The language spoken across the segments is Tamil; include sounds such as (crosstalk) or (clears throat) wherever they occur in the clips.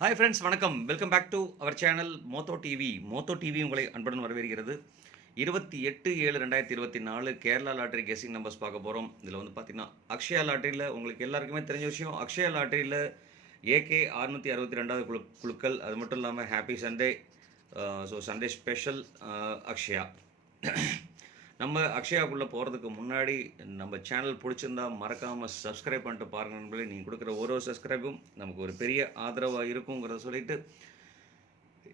ஹாய் ஃப்ரெண்ட்ஸ் வணக்கம். Welcome back to our channel Motho TV Motho TV உங்களை அன்புடன் வரவேற்கிறது. இருபத்தி எட்டு ஏழு ரெண்டாயிரத்தி இருபத்தி நாலு கேரளா லாட்டரி கெஸிங் நம்பர்ஸ் பார்க்க போகிறோம் இதில் வந்து பார்த்தீங்கன்னா அக்ஷயா லாட்டரியில் உங்களுக்கு எல்லாருக்குமே தெரிஞ்ச விஷயம் அக்ஷயா லாட்டரியில் ஏகே அறுநூற்றி அறுபத்தி ரெண்டாவது குழு குழுக்கள் அது மட்டும் இல்லாமல் happy Sunday so Sunday special Akshaya. நம்ம அக்ஷயாக்குள்ளே போகிறதுக்கு முன்னாடி நம்ம சேனல் பிடிச்சிருந்தா மறக்காமல் சப்ஸ்கிரைப் பண்ணிட்டு பாருங்கள் நண்பர்களே. நீங்கள் கொடுக்குற ஒரு ஒரு சப்ஸ்கிரைபும் நமக்கு ஒரு பெரிய ஆதரவாக இருக்குங்கிறத சொல்லிட்டு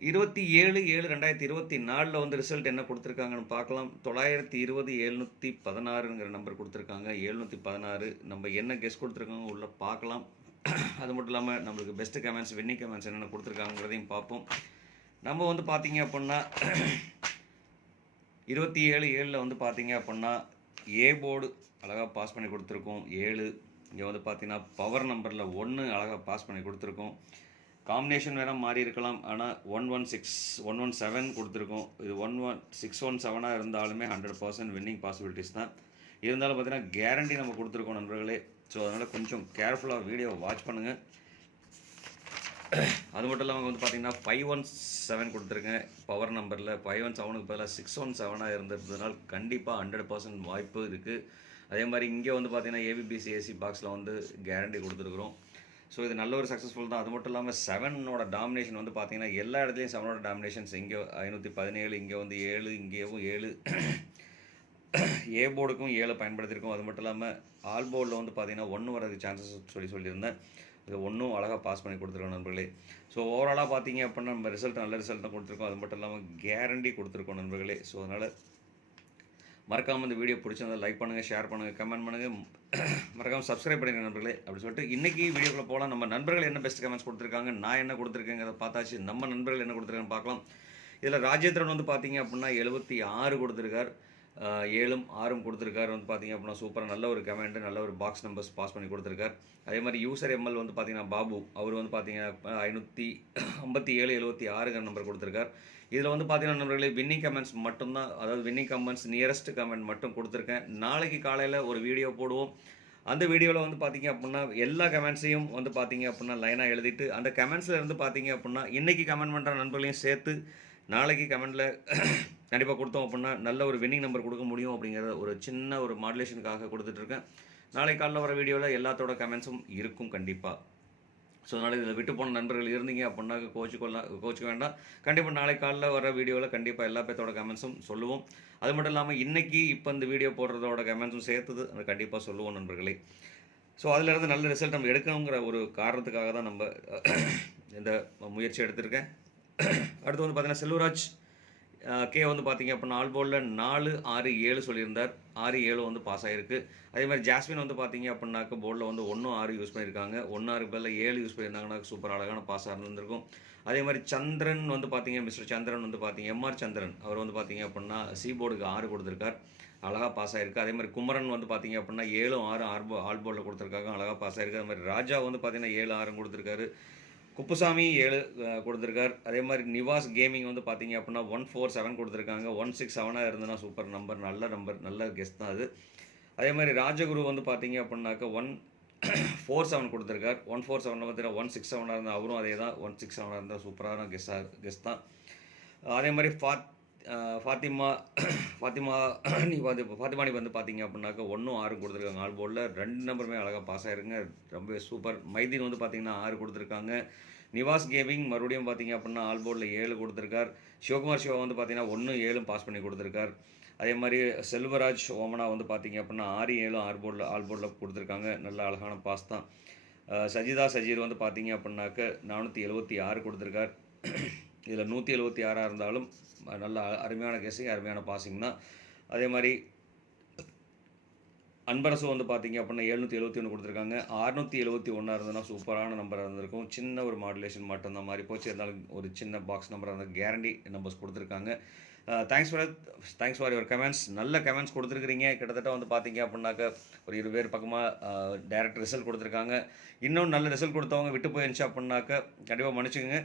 இருபத்தி ஏழு ஏழு ரெண்டாயிரத்தி இருபத்தி நாலில் வந்து ரிசல்ட் என்ன கொடுத்துருக்காங்கன்னு பார்க்கலாம். தொள்ளாயிரத்தி இருபது எழுநூற்றி பதினாறுங்கிற நம்பர் கொடுத்துருக்காங்க. எழுநூற்றி பதினாறு. நம்ம என்ன கெஸ் கொடுத்துருக்காங்க உள்ளே பார்க்கலாம். அது மட்டும் இல்லாமல் நம்மளுக்கு பெஸ்ட்டு கமெண்ட்ஸ் வின்னிங் கமெண்ட்ஸ் என்னென்ன கொடுத்துருக்காங்கிறதையும் பார்ப்போம். நம்ம வந்து பார்த்தீங்க அப்படின்னா இருபத்தி ஏழு ஏழில் வந்து பார்த்தீங்க அப்படின்னா ஏ போர்டு அழகாக பாஸ் பண்ணி கொடுத்துருக்கோம். ஏழு இங்கே வந்து பார்த்தீங்கன்னா பவர் நம்பரில் ஒன்று அழகாக பாஸ் பண்ணி கொடுத்துருக்கோம். காம்பினேஷன் வேணால் மாறி இருக்கலாம். ஆனால் one one six one one seven கொடுத்துருக்கோம். இது ஒன் ஒன் சிக்ஸ் ஒன் செவனாக இருந்தாலுமே ஹண்ட்ரட் பர்சன்ட் வின்னிங் பாசிபிலிட்டிஸ் தான். இருந்தாலும் பார்த்தீங்கன்னா கேரண்டி நம்ம கொடுத்துருக்கோம் நண்பர்களே. ஸோ அதனால் கொஞ்சம் கேர்ஃபுல்லாக வீடியோ வாட்ச் பண்ணுங்கள் அது மட்டும் இல்லாமல் வந்து பார்த்தீங்கன்னா ஃபைவ் ஒன் செவன் கொடுத்துருக்கேன். பவர் நம்பரில் ஃபைவ் ஒன் செவனுக்கு பதிலாக சிக்ஸ் ஒன் செவனாக இருந்ததுனால கண்டிப்பாக ஹண்ட்ரட் பர்சன்ட் வாய்ப்பு இருக்குது அதே மாதிரி இங்கே வந்து பார்த்தீங்கன்னா ஏபிபிசி ஏசி பாக்ஸில் வந்து கேரண்டி கொடுத்துருக்குறோம். ஸோ இது நல்ல ஒரு சக்ஸஸ்ஃபுல் தான். அது மட்டும் இல்லாமல் செவனோட டாமினேஷன் வந்து பார்த்தீங்கன்னா எல்லா இடத்துலையும் செவனோட டாமினேஷன்ஸ் இங்கே ஐநூற்றி பதினேழு இங்கே வந்து ஏழு இங்கேயும் ஏழு. ஏ போர்டுக்கும் ஏழை பயன்படுத்தியிருக்கோம். அது மட்டும் இல்லாமல் ஆல் போர்டில் வந்து பார்த்தீங்கன்னா ஒன்று வரதுக்கு சான்சஸ் சொல்லி சொல்லியிருந்தேன். இது ஒன்றும் அழகாக பாஸ் பண்ணி கொடுத்துருக்கோம் நண்பர்களே. ஸோ ஓவராலாக பார்த்தீங்க அப்படின்னா நம்ம ரிசல்ட் நல்ல ரிசல்ட் தான் கொடுத்துருக்கோம். அது மட்டும் இல்லாமல் கேரண்டி கொடுத்துருக்கோம் நண்பர்களே. ஸோ அதனால் மறக்காமல் இந்த வீடியோ பிடிச்சிருந்தால் லைக் பண்ணுங்கள் ஷேர் பண்ணுங்கள் கமெண்ட் பண்ணுங்கள் மறக்காமல் சப்ஸ்கிரைப் பண்ணுங்கள் நண்பர்களே. அப்படி சொல்லிட்டு இன்றைக்கி வீடியோக்குள்ளே போகலாம் நம்ம நண்பர்கள் என்ன பெஸ்ட் கமெண்ட்ஸ் கொடுத்துருக்காங்க நான் என்ன கொடுத்துருக்கேங்கிறத பார்த்தாச்சு. நம்ம நண்பர்கள் என்ன கொடுத்துருக்கேன்னு பார்க்கலாம். இதில் ராஜேந்திரன் வந்து பார்த்தீங்க அப்படின்னா எழுபத்தி ஆறு கொடுத்துருக்கார். ஏழும் ஆறும் கொடுத்துருக்காரு வந்து பார்த்தீங்க அப்படின்னா சூப்பராக நல்ல ஒரு கமெண்ட் நல்ல ஒரு பாக்ஸ் நம்பர்ஸ் பாஸ் பண்ணி கொடுத்துருக்கார். அதே மாதிரி யூசர் எம்எல் வந்து பார்த்தீங்கன்னா பாபு அவர் வந்து பார்த்தீங்கன்னா ஐநூற்றி ஐம்பத்தி ஏழு எழுபத்தி ஆறுங்கிற நம்பர் கொடுத்துருக்கார். இதில் வந்து பார்த்தீங்கன்னா நண்பர்களே வின்னிங் கமெண்ட்ஸ் மட்டும்தான் அதாவது வின்னிங் கமெண்ட்ஸ் நியரஸ்ட் கமெண்ட் மட்டும் கொடுத்துருக்கேன். நாளைக்கு காலையில் ஒரு வீடியோ போடுவோம். அந்த வீடியோவில் வந்து பார்த்தீங்க அப்படின்னா எல்லா கமெண்ட்ஸையும் வந்து பார்த்தீங்க அப்படின்னா லைனாக எழுதிட்டு அந்த கமெண்ட்ஸில் இருந்து பார்த்தீங்க அப்படின்னா இன்றைக்கி கமெண்ட் பண்ணுற நண்பர்களையும் சேர்த்து நாளைக்கு கமெண்ட்டில் கண்டிப்பாக கொடுத்தோம் அப்படின்னா நல்ல ஒரு வின்னிங் நம்பர் கொடுக்க முடியும் அப்படிங்கிற ஒரு சின்ன ஒரு மாடுலேஷனுக்காக கொடுத்துட்ருக்கேன். நாளை காலைல வர வீடியோவில் எல்லாத்தோட கமெண்ட்ஸும் இருக்கும் கண்டிப்பாக ஸோ அதனால் இதில் விட்டு போன நண்பர்கள் இருந்தீங்க அப்படின்னா கோச்சு கொள்ள கோச்சுக்க வேண்டாம். கண்டிப்பாக நாளை காலைல வர வீடியோவில் கண்டிப்பாக எல்லா பேர்த்தோட கமெண்ட்ஸும் சொல்லுவோம். அது மட்டும் இல்லாமல் இன்றைக்கி இப்போ இந்த வீடியோ போடுறதோட கமெண்ட்ஸும் சேர்த்தது அதை கண்டிப்பாக சொல்லுவோம் நண்பர்களே. ஸோ அதிலிருந்து நல்ல ரிசல்ட் நம்ம எடுக்கணுங்கிற ஒரு காரணத்துக்காக தான் நம்ம இந்த முயற்சி எடுத்திருக்கேன். அடுத்து வந்து பார்த்தீங்கன்னா செல்வராஜ் கே வந்து பார்த்தீங்க அப்படின்னா ஆல் போலில் நாலு ஆறு ஏழு சொல்லியிருந்தார். ஆறு ஏழு வந்து பாஸ் ஆகிருக்கு அதே மாதிரி ஜாஸ்மின் வந்து பார்த்தீங்க அப்படின்னாக்க போர்டில் வந்து ஒன்று ஆறு யூஸ் பண்ணியிருக்காங்க. ஒன்று ஆறு பதில் ஏழு யூஸ் பண்ணியிருந்தாங்கன்னா சூப்பர் அழகான பாஸ் இருந்திருக்கும் அதே மாதிரி சந்திரன் வந்து பார்த்தீங்க மிஸ்டர் சந்திரன் வந்து பார்த்தீங்க எம்ஆர் சந்திரன் அவர் வந்து பார்த்தீங்க அப்படின்னா சி போர்டுக்கு ஆறு கொடுத்துருக்கார். அழகாக பாஸ் ஆகிருக்கு அதே மாதிரி குமரன் வந்து பார்த்தீங்க அப்படின்னா ஏழும் ஆறு ஆறு ஆல் போர்டில் கொடுத்துருக்காங்க. அழகாக பாஸ் ஆகிருக்கு அதே மாதிரி ராஜா வந்து பார்த்தீங்கன்னா ஏழு ஆறும் கொடுத்துருக்காரு. குப்புசாமி ஏழு கொடுத்துருக்கார். அதே மாதிரி நிவாஸ் கேமிங் வந்து பார்த்தீங்க அப்படின்னா ஒன் ஃபோர் செவன் கொடுத்துருக்காங்க. ஒன் சிக்ஸ் செவனாக இருந்ததுன்னா சூப்பர் நம்பர் நல்ல நம்பர் நல்ல கெஸ்ட் தான் அது. அதே மாதிரி ராஜகுரு வந்து பார்த்தீங்க அப்படின்னாக்க ஒன் ஃபோர் செவன் கொடுத்துருக்கார். ஒன் ஃபோர் செவன் பார்த்தீங்கன்னா ஒன் சிக்ஸ் செவனாக இருந்தால் அவரும் அதே தான் ஒன் சிக்ஸ் செவனாக இருந்தால் சூப்பரான கெஸ்டாக கெஸ்ட் தான். அதே மாதிரி ஃபாத் ஃபாத்திமா ஃபாத்திமா நீ வந்து ஃபாத்திமா நீ வந்து பார்த்தீங்க அப்படின்னாக்க ஒன்றும் ஆறு கொடுத்துருக்காங்க. ஆல் போலில் ரெண்டு நம்பருமே அழகாக பாஸ் ஆயிருங்க. ரொம்ப சூப்பர் மைதீன் வந்து பார்த்தீங்கன்னா ஆறு கொடுத்துருக்காங்க. நிவாஸ் கேமிங் மறுபடியும் பார்த்தீங்க அப்படின்னா ஆல் போர்டில் ஏழு கொடுத்துருக்கார். சிவகுமார் சிவா வந்து பார்த்தீங்கன்னா ஒன்று ஏழும் பாஸ் பண்ணி கொடுத்துருக்கார். அதே மாதிரி செல்வராஜ் ஓமனா வந்து பார்த்தீங்க அப்படின்னா ஆறு ஏழும் ஆறு போர்டில் ஆல் போர்டில் கொடுத்துருக்காங்க. நல்ல அழகான பாஸ் தான். சஜிதா சஜீர் வந்து பார்த்தீங்க அப்படின்னாக்க நானூற்றி எழுபத்தி ஆறு கொடுத்துருக்கார். இதில் நூற்றி எழுபத்தி ஆறாக இருந்தாலும் நல்ல அருமையான கேசிங் அருமையான பாசிங் தான் அதே மாதிரி அன்பரசு வந்து பார்த்தீங்க அப்படின்னா எழுநூற்றி எழுபத்தி ஒன்று கொடுத்துருக்காங்க. அறுநூற்றி எழுபத்தி ஒன்றா இருந்ததுன்னா சூப்பரான நம்பராக இருந்திருக்கும். சின்ன ஒரு மாடுலேஷன் மட்டும்தான் மாதிரி போச்சு. இருந்தாலும் ஒரு சின்ன பாக்ஸ் நம்பராக இருந்தால் கேரண்டி நம்பர்ஸ் கொடுத்துருக்காங்க. Thanks for thanks for your comments நல்ல கமெண்ட்ஸ் கொடுத்துருக்கிறீங்க. கிட்டத்தட்ட வந்து பார்த்தீங்க அப்படின்னாக்க ஒரு இரு பேர் பக்கமாக டைரக்ட் ரிசல்ட் கொடுத்துருக்காங்க. இன்னும் நல்ல ரிசல்ட் கொடுத்தவங்க விட்டு போயிருந்துச்சு அப்படின்னாக்க கண்டிப்பாக மன்னிச்சுக்கோங்க.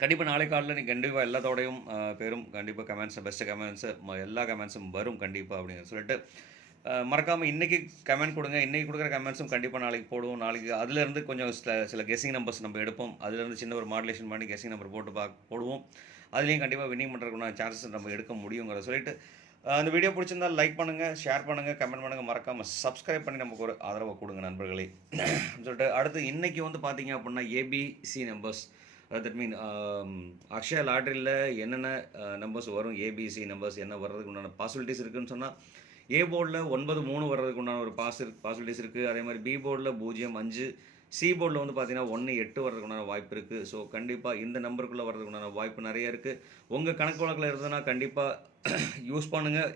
கண்டிப்பாக நாளை காலையில் நீங்கள் கண்டிப்பாக எல்லாத்தோடையும் பேரும் கண்டிப்பாக கமெண்ட்ஸ் பெஸ்ட்டு கமெண்ட்ஸு எல்லா கமெண்ட்ஸும் வரும் கண்டிப்பாக அப்படின்னு சொல்லிட்டு மறக்காமல் இன்றைக்கி கமெண்ட் கொடுங்க. இன்றைக்கி கொடுக்குற கமெண்ட்ஸும் கண்டிப்பாக நாளைக்கு போடுவோம். நாளைக்கு அதுலேருந்து கொஞ்சம் சில சில கெஸிங் நம்பர்ஸ் நம்ம எடுப்போம். அதுலேருந்து சின்ன ஒரு மாடுலேஷன் பண்ணி கெஸிங் நம்பர் போட்டு பா போடுவோம். அதுலேயும் கண்டிப்பாக வின்னிங் பண்ணுறதுக்குள்ள சான்சஸ் நம்ம எடுக்க முடியுங்கிற சொல்லிட்டு அந்த வீடியோ பிடிச்சிருந்தா லைக் பண்ணுங்கள் ஷேர் பண்ணுங்கள் கமெண்ட் பண்ணுங்கள் மறக்காமல் சப்ஸ்கிரைப் பண்ணி நமக்கு ஒரு ஆதரவை கொடுங்க நண்பர்களே. (clears throat) சொல்லிட்டு அடுத்து இன்றைக்கி வந்து பார்த்தீங்க அப்படின்னா ABC numbers that mean Akshaya லாட்ரியில் என்னென்ன uh, நம்பர்ஸ் வரும்? ஏபிசி நம்பர்ஸ் என்ன வர்றதுக்கு உண்டான பாசிபிலிட்டிஸ் இருக்குன்னு சொன்னால் ஏ போர்டில் ஒன்பது மூணு வர்றதுக்கு உண்டான ஒரு பாஸ் பாசிபிலிட்டிஸ் இருக்குது அதே மாதிரி பி போர்டில் பூஜ்ஜியம் அஞ்சு சி போர்டில் வந்து பார்த்தீங்கன்னா ஒன்று எட்டு வர்றதுக்குண்டான வாய்ப்பு இருக்குது ஸோ கண்டிப்பாக இந்த நம்பருக்குள்ளே வர்றதுக்குண்டான வாய்ப்பு நிறைய இருக்குது உங்கள் கணக்கு வழக்கில் இருந்ததுன்னா கண்டிப்பாக யூஸ் (clears throat) பண்ணுங்கள்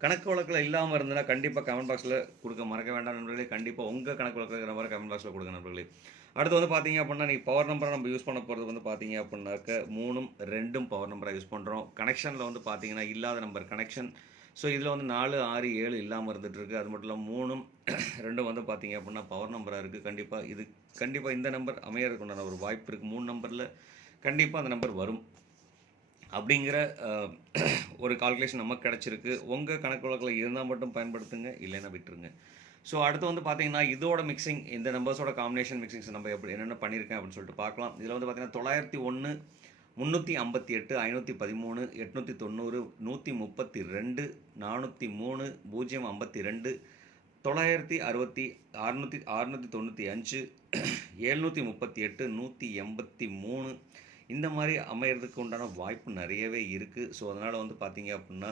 கணக்கு வழக்கில் இல்லாமல் இருந்ததுன்னா கண்டிப்பாக கமெண்ட் பாக்ஸில் கொடுக்க மறக்க வேண்டாம் நண்பர்களே. கண்டிப்பாக உங்கள் கணக்கு வழக்கில் இருக்கிற மாதிரி கமெண்ட் பாக்ஸில் கொடுங்க நண்பர்களே. அடுத்து வந்து பார்த்தீங்க அப்படின்னா நீ பவர் நம்பரை நம்ம யூஸ் பண்ண போகிறது வந்து பார்த்தீங்க அப்படின்னாக்க மூணும் ரெண்டும் பவர் நம்பராக யூஸ் பண்ணுறோம் கனெக்ஷனில் வந்து பார்த்தீங்கன்னா இல்லாத நம்பர் கனெக்ஷன் ஸோ இதில் வந்து நாலு ஆறு ஏழு இல்லாமல் இருந்துகிட்ருக்கு அது மட்டும் இல்லாமல் மூணும் (clears throat) ரெண்டும் வந்து பார்த்தீங்க அப்படின்னா பவர் நம்பராக இருக்குது கண்டிப்பாக இது கண்டிப்பாக இந்த நம்பர் அமையறதுக்குண்டான ஒரு வாய்ப்பு இருக்குது மூணு நம்பரில் கண்டிப்பாக அந்த நம்பர் வரும். அப்படிங்கிற ஒரு கால்குலேஷன் நமக்கு கிடச்சிருக்கு. உங்கள் கணக்கு வழக்கில் இருந்தால் மட்டும் பயன்படுத்துங்க இல்லைன்னா விட்டுருங்க. ஸோ அடுத்து வந்து பார்த்தீங்கன்னா இதோட மிக்சிங் இந்த நம்பர்ஸோட காம்பினேஷன் மிக்சிங்ஸ் நம்ம எப்படி என்னென்ன பண்ணியிருக்கேன் அப்படின்னு சொல்லிட்டு பார்க்கலாம் இதில் வந்து பார்த்தீங்கன்னா தொள்ளாயிரத்தி ஒன்று முந்நூற்றி ஐம்பத்தி எட்டு ஐநூற்றி பதிமூணு எட்நூற்றி தொண்ணூறு நூற்றி முப்பத்தி ரெண்டு நானூற்றி மூணு பூஜ்ஜியம் ஐம்பத்தி ரெண்டு தொள்ளாயிரத்தி அறுபத்தி அறுநூற்றி அறுநூற்றி தொண்ணூற்றி அஞ்சு எழுநூற்றி முப்பத்தி எட்டு நூற்றி எண்பத்தி மூணு இந்த மாதிரி அமையிறதுக்கு உண்டான வாய்ப்பு நிறையவே இருக்குது ஸோ அதனால் வந்து பார்த்தீங்க அப்படின்னா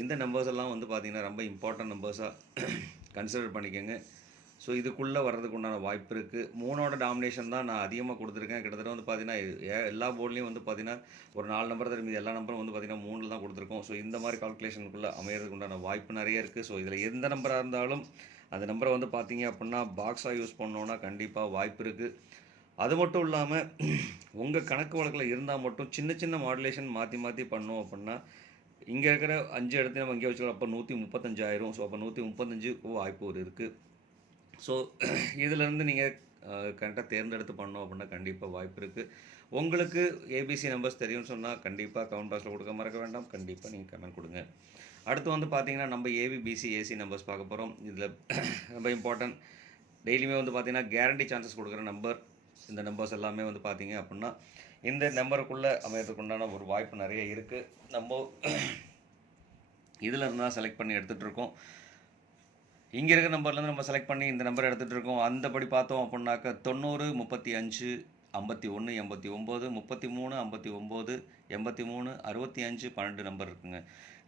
இந்த நம்பர்ஸ் எல்லாம் வந்து பார்த்தீங்கன்னா ரொம்ப இம்பார்ட்டன்ட் நம்பர்ஸாக கன்சிடர் பண்ணிக்கோங்க. ஸோ இதுக்குள்ளே வர்றதுக்கு உண்டான வாய்ப்பு இருக்குது மூணோட டாமினேஷன் தான் நான் அதிகமாக கொடுத்துருக்கேன். கிட்டத்தட்ட வந்து பார்த்தீங்கன்னா எல்லா போர்ட்லேயும் வந்து பார்த்தீங்கன்னா ஒரு நாலு நம்பர் திரும்பி எல்லா நம்பரும் வந்து பார்த்தீங்கன்னா மூணில் தான் கொடுத்துருக்கோம். ஸோ இந்த மாதிரி கால்குலேஷனுக்குள்ளே அமையிறதுக்கு உண்டான வாய்ப்பு நிறைய இருக்குது ஸோ இதில் எந்த நம்பராக இருந்தாலும் அந்த நம்பரை வந்து பார்த்தீங்க அப்படின்னா பாக்ஸாக யூஸ் பண்ணோன்னா கண்டிப்பாக வாய்ப்பு இருக்குது அது மட்டும் இல்லாமல் உங்கள் கணக்கு வழக்கில் இருந்தால் மட்டும் சின்ன சின்ன மாடுலேஷன் மாற்றி மாற்றி பண்ணோம் அப்படின்னா இங்கே இருக்கிற அஞ்சு இடத்துல நம்ம இங்கே வச்சுக்கலாம் அப்போ நூற்றி முப்பத்தஞ்சாயிரம். ஸோ அப்போ நூற்றி முப்பத்தஞ்சுக்கு வாய்ப்பு ஒரு இருக்குது ஸோ இதிலேருந்து நீங்கள் கரெக்டாக தேர்ந்தெடுத்து பண்ணோம் அப்படின்னா கண்டிப்பாக வாய்ப்பு இருக்குது உங்களுக்கு ஏபிசி நம்பர்ஸ் தெரியும்னு சொன்னால் கண்டிப்பாக கமெண்ட் பாக்ஸில் கொடுக்க மறக்க வேண்டாம். கண்டிப்பாக நீங்கள் கமெண்ட் கொடுங்க. அடுத்து வந்து பார்த்தீங்கன்னா நம்ம ஏபிபிசி ஏசி நம்பர்ஸ் பார்க்க போகிறோம் இதில் ரொம்ப இம்பார்ட்டன்ட் டெய்லியுமே வந்து பார்த்தீங்கன்னா கேரண்டி சான்சஸ் கொடுக்குற நம்பர் இந்த நம்பர்ஸ் எல்லாமே வந்து பார்த்தீங்க அப்படின்னா இந்த நம்பருக்குள்ளே அமையறதுக்கு உண்டான ஒரு வாய்ப்பு நிறைய இருக்குது நம்ம இதில் இருந்தால் செலக்ட் பண்ணி எடுத்துகிட்டு இருக்கோம். இங்கே இருக்கிற நம்பர்லேருந்து நம்ம செலக்ட் பண்ணி இந்த நம்பர் எடுத்துகிட்டு இருக்கோம். அந்தபடி பார்த்தோம் அப்படின்னாக்க தொண்ணூறு முப்பத்தி அஞ்சு ஐம்பத்தி ஒன்று எண்பத்தி ஒம்பது முப்பத்தி மூணு ஐம்பத்தி ஒம்பது எண்பத்தி மூணு அறுபத்தி அஞ்சு பன்னெண்டு நம்பர் இருக்குங்க.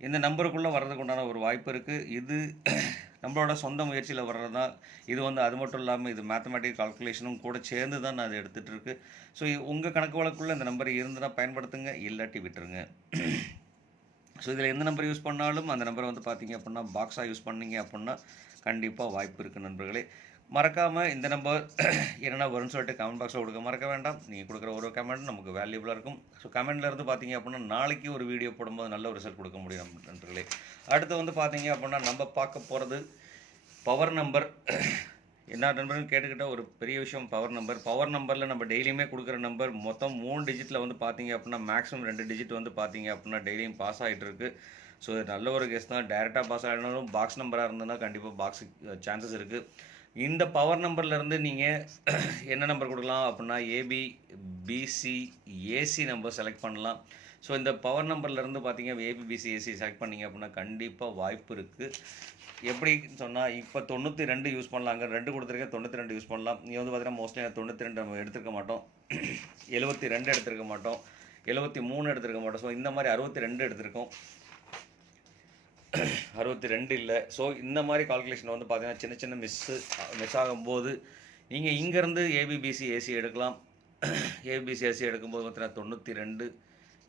இந்த நம்பருக்குள்ளே வர்றதுக்கு உண்டான ஒரு வாய்ப்பு இருக்குது இது நம்மளோட சொந்த முயற்சியில் வர்றது தான். இது வந்து அது மட்டும் இல்லாமல் இது மேத்தமெட்டிக் கால்குலேஷனும் கூட சேர்ந்து தான் நான் அதை எடுத்துகிட்டு இருக்கு. ஸோ உங்கள் கணக்கு வழக்குள்ளே இந்த நம்பர் இருந்துன்னா பயன்படுத்துங்க இல்லாட்டி விட்டுருங்க. ஸோ இதில் எந்த நம்பர் யூஸ் பண்ணாலும் அந்த நம்பரை வந்து பார்த்தீங்க அப்படின்னா பாக்ஸாக யூஸ் பண்ணீங்க அப்படின்னா கண்டிப்பாக வாய்ப்பு இருக்குது நண்பர்களே. மறக்காமல் இந்த நம்பர் என்னென்ன வரும்னு சொல்லிட்டு கமெண்ட் பாக்ஸில் கொடுக்க மறக்க வேண்டாம். நீங்கள் கொடுக்குற ஒரு கமெண்ட் நமக்கு வேல்யூபுளாக இருக்கும். ஸோ கமெண்ட்லேருந்து பார்த்தீங்க அப்படின்னா நாளைக்கு ஒரு வீடியோ போடும்போது நல்ல ஒரு ரிசல்ட் கொடுக்க முடியும் நம்ம நண்பர்களே. அடுத்து வந்து பார்த்தீங்க அப்படின்னா நம்ம பார்க்க போகிறது பவர் நம்பர் என்ன நண்பர்னு கேட்டுக்கிட்ட ஒரு பெரிய விஷயம் பவர் நம்பர் பவர் நம்பரில் நம்ம டெய்லியுமே கொடுக்குற நம்பர் மொத்தம் மூணு டிஜிட்டில் வந்து பார்த்தீங்க அப்படின்னா மேக்ஸிமம் ரெண்டு டிஜிட் வந்து பார்த்தீங்க அப்படின்னா டெய்லியும் பாஸ் ஆகிட்டு இருக்கு. ஸோ நல்ல ஒரு கெஸ் தான். டேரெக்டாக பாஸ் ஆகினாலும் பாக்ஸ் நம்பராக இருந்ததுன்னா கண்டிப்பாக பாக்ஸ் சான்சஸ் இருக்குது இந்த பவர் நம்பர்லேருந்து நீங்கள் என்ன நம்பர் கொடுக்கலாம் அப்படின்னா AB BC AC number select பண்ணலாம். ஸோ இந்த பவர் நம்பர்லேருந்து பார்த்தீங்க ஏபிபிசி ஏசி செலக்ட் பண்ணிங்க அப்படின்னா கண்டிப்பாக வாய்ப்பு இருக்குது எப்படி சொன்னால் இப்போ தொண்ணூற்றி ரெண்டு யூஸ் பண்ணலாங்க. ரெண்டு கொடுத்துருக்கேன் தொண்ணூற்றி ரெண்டு யூஸ் பண்ணலாம். நீங்கள் வந்து பார்த்தீங்கன்னா மோஸ்ட்லி நான் தொண்ணூற்றி ரெண்டு நம்ம எடுத்துருக்க மாட்டோம். எழுபத்தி ரெண்டு எடுத்திருக்க மாட்டோம். எழுபத்தி மூணு எடுத்திருக்க மாட்டோம். ஸோ இந்த மாதிரி அறுபத்தி ரெண்டு எடுத்திருக்கோம். அறுபத்தி ரெண்டு இல்லை. ஸோ இந்த மாதிரி கால்குலேஷன் வந்து பார்த்தீங்கன்னா சின்ன சின்ன மிஸ்ஸு மிஸ் ஆகும்போது நீங்கள் இங்கேருந்து ஏபிபிசி ஏசி எடுக்கலாம். ஏபிசி ஏசி எடுக்கும்போது பார்த்தீங்கன்னா தொண்ணூற்றி ரெண்டு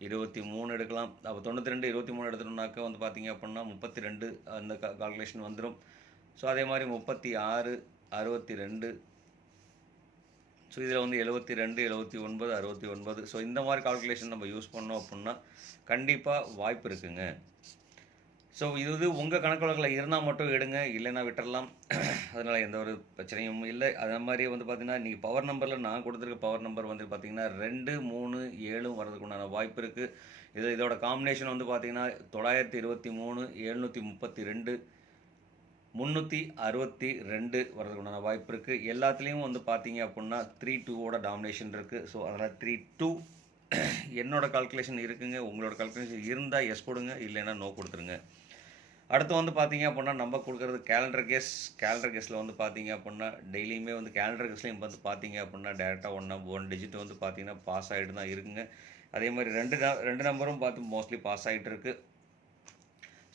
இருபத்தி மூணு எடுக்கலாம். அப்போ தொண்ணூற்றி ரெண்டு இருபத்தி மூணு எடுத்துட்டோம்னாக்க வந்து பார்த்தீங்க அப்படின்னா முப்பத்தி ரெண்டு அந்த கால்குலேஷன் வந்துடும் ஸோ அதே மாதிரி முப்பத்தி ஆறு அறுபத்தி ரெண்டு. ஸோ இதில் வந்து எழுபத்தி ரெண்டு எழுபத்தி ஒன்பது அறுபத்தி ஒன்பது. ஸோ இந்த மாதிரி கால்குலேஷன் நம்ம யூஸ் பண்ணோம் அப்படின்னா கண்டிப்பாக வாய்ப்பு இருக்குங்க. ஸோ இது வந்து உங்கள் கணக்கு வழக்கில் இருந்தால் மட்டும் எடுங்க இல்லைன்னா விட்டுறலாம். அதனால் எந்த ஒரு பிரச்சனையும் இல்லை. அதே மாதிரி வந்து பார்த்தீங்கன்னா நீங்கள் பவர் நம்பரில் நான் கொடுத்துருக்க பவர் நம்பர் வந்து பார்த்தீங்கன்னா ரெண்டு மூணு ஏழும் வரதுக்கு உண்டான வாய்ப்பு இருக்குது இது இதோட காம்பினேஷன் வந்து பார்த்தீங்கன்னா தொள்ளாயிரத்தி இருபத்தி மூணு எழுநூற்றி முப்பத்தி ரெண்டு முந்நூற்றி அறுபத்தி ரெண்டு வரதுக்கு உண்டான வாய்ப்பு இருக்குது எல்லாத்துலேயும் வந்து பார்த்தீங்க அப்படின்னா த்ரீ டூவோட டாமினேஷன் இருக்குது ஸோ அதனால் த்ரீ டூ என்னோட கால்குலேஷன் இருக்குங்க. உங்களோட கால்குலேஷன் இருந்தால் எஸ் கொடுங்க இல்லைன்னா நோ கொடுத்துருங்க. அடுத்து வந்து பார்த்தீங்க அப்படின்னா நம்ம கொடுக்குறது கேலண்டர் கேஸ் கேலண்டர் கேஸில் வந்து பார்த்தீங்க அப்படின்னா டெய்லியுமே வந்து கேலண்டர் கேஸ்லையும் வந்து பார்த்தீங்க அப்படின்னா டேரெக்டாக ஒன் ஒன் டிஜிட் வந்து பார்த்தீங்கன்னா பாஸ் ஆகிட்டு தான் இருக்குங்க. அதே மாதிரி ரெண்டு ரெண்டு நம்பரும் பார்த்து மோஸ்ட்லி பாஸ் ஆகிட்டு இருக்கு.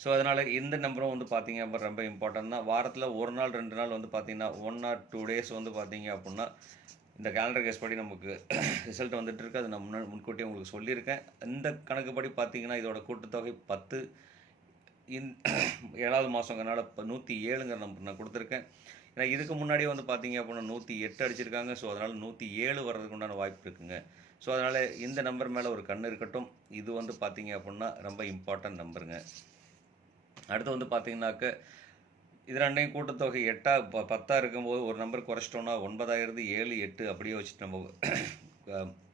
ஸோ அதனால் இந்த நம்பரும் வந்து பார்த்தீங்க அப்படின்னா ரொம்ப இம்பார்ட்டன்ட் தான். வாரத்தில் ஒரு நாள் ரெண்டு நாள் வந்து பார்த்தீங்கன்னா ஒன் ஆர் டூ டேஸ் வந்து பார்த்தீங்க அப்படின்னா இந்த கேலண்டர் கேஸ் படி நமக்கு (coughs) ரிசல்ட் வந்துட்டு இருக்கு. அது நான் முன்னாடி முன்கூட்டியே உங்களுக்கு சொல்லியிருக்கேன். இந்த கணக்குப்படி பார்த்தீங்கன்னா இதோட கூட்டுத்தொகை பத்து இந் (coughs) ஏழாவது மாதங்கிறனால இப்போ நூற்றி ஏழுங்கிற நம்பர் நான் கொடுத்துருக்கேன். ஏன்னா இதுக்கு முன்னாடியே வந்து பார்த்தீங்க அப்படின்னா நூற்றி எட்டு அடிச்சிருக்காங்க. ஸோ அதனால் நூற்றி ஏழு வர்றதுக்கு உண்டான வாய்ப்பு இருக்குங்க. ஸோ அதனால் இந்த நம்பர் மேலே ஒரு கண் இருக்கட்டும். இது வந்து பார்த்தீங்க அப்படின்னா ரொம்ப இம்பார்ட்டன்ட் நம்பருங்க அடுத்து வந்து பார்த்தீங்கன்னாக்க இது ரெண்டையும் கூட்டத்தொகை எட்டா ப பத்தாக இருக்கும்போது ஒரு நம்பர் குறைச்சிட்டோம்னா ஒன்பதாயிரத்து ஏழு எட்டு அப்படியே வச்சுட்டு நம்ம (coughs)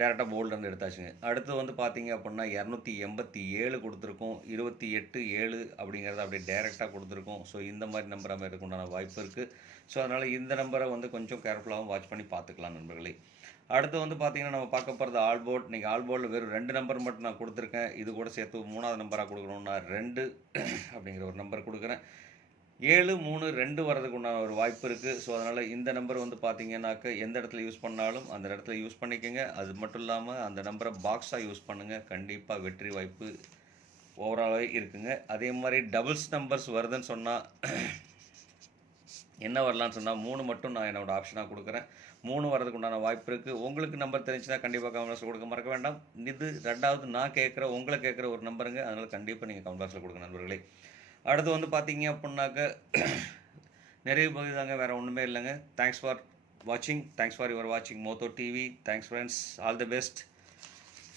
டேரெக்டாக போல்டுன்னு எடுத்தாச்சுங்க. அடுத்து வந்து பார்த்தீங்க அப்படின்னா இரநூத்தி எண்பத்தி ஏழு கொடுத்துருக்கோம். இருபத்தி எட்டு ஏழு அப்படிங்கிறத அப்படியே டேரெக்டாக கொடுத்துருக்கோம். ஸோ இந்த மாதிரி நம்பர் அமையறதுக்கு உண்டான வாய்ப்பு இருக்குது ஸோ அதனால் இந்த நம்பரை வந்து கொஞ்சம் கேர்ஃபுல்லாகவும் வாட்ச் பண்ணி பார்த்துக்கலாம் நண்பர்களே. அடுத்து வந்து பார்த்தீங்கன்னா நம்ம பார்க்க போகிறது ஆல்போர்ட் நீங்கள் ஆல்போர்டில் வெறும் ரெண்டு நம்பர் மட்டும் நான் கொடுத்துருக்கேன். இது கூட சேர்த்து மூணாவது நம்பராக கொடுக்கணும்னா ரெண்டு (clears throat) அப்படிங்கிற ஒரு நம்பர் கொடுக்குறேன். ஏழு மூணு ரெண்டு வரதுக்கு உண்டான ஒரு வாய்ப்பு இருக்குது ஸோ அதனால் இந்த நம்பர் வந்து பார்த்தீங்கன்னாக்க எந்த இடத்துல யூஸ் பண்ணாலும் அந்த இடத்துல யூஸ் பண்ணிக்கோங்க. அது மட்டும் இல்லாமல் அந்த நம்பரை பாக்ஸாக யூஸ் பண்ணுங்கள் கண்டிப்பாக வெற்றி வாய்ப்பு ஓவராலாகவே இருக்குங்க. அதே மாதிரி டபுள்ஸ் நம்பர்ஸ் வருதுன்னு சொன்னால் என்ன வரலான்னு சொன்னால் மூணு மட்டும் நான் என்னோட ஆப்ஷனாக கொடுக்குறேன். மூணு வரதுக்கு உண்டான வாய்ப்பு இருக்குது உங்களுக்கு நம்பர் தெரிஞ்சுன்னா கண்டிப்பாக கமெண்ட் பாக்ஸில் கொடுக்க மறக்க வேண்டாம். இது ரெண்டாவது நான் கேட்குற உங்களை கேட்குற ஒரு நம்பருங்க அதனால் கண்டிப்பாக நீங்கள் கமெண்ட் பாக்ஸில் கொடுங்க நண்பர்களே. அடுத்து வந்து பார்த்தீங்க அப்படின்னாக்க நிறைய பகுதி தாங்க வேறு ஒன்றுமே இல்லைங்க. தேங்க்ஸ் ஃபார் வாட்சிங் தேங்க்ஸ் ஃபார் யுவர் வாட்சிங் மோத்தோ TV thanks friends all the best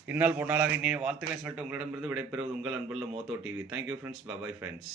இந்நாள் பொன்னாளாக இனிய வாழ்த்துக்களை சொல்லிட்டு உங்களிடமிருந்து விடைபெறுவது உங்கள் அன்புள்ள மோத்தோ TV thank you friends bye friends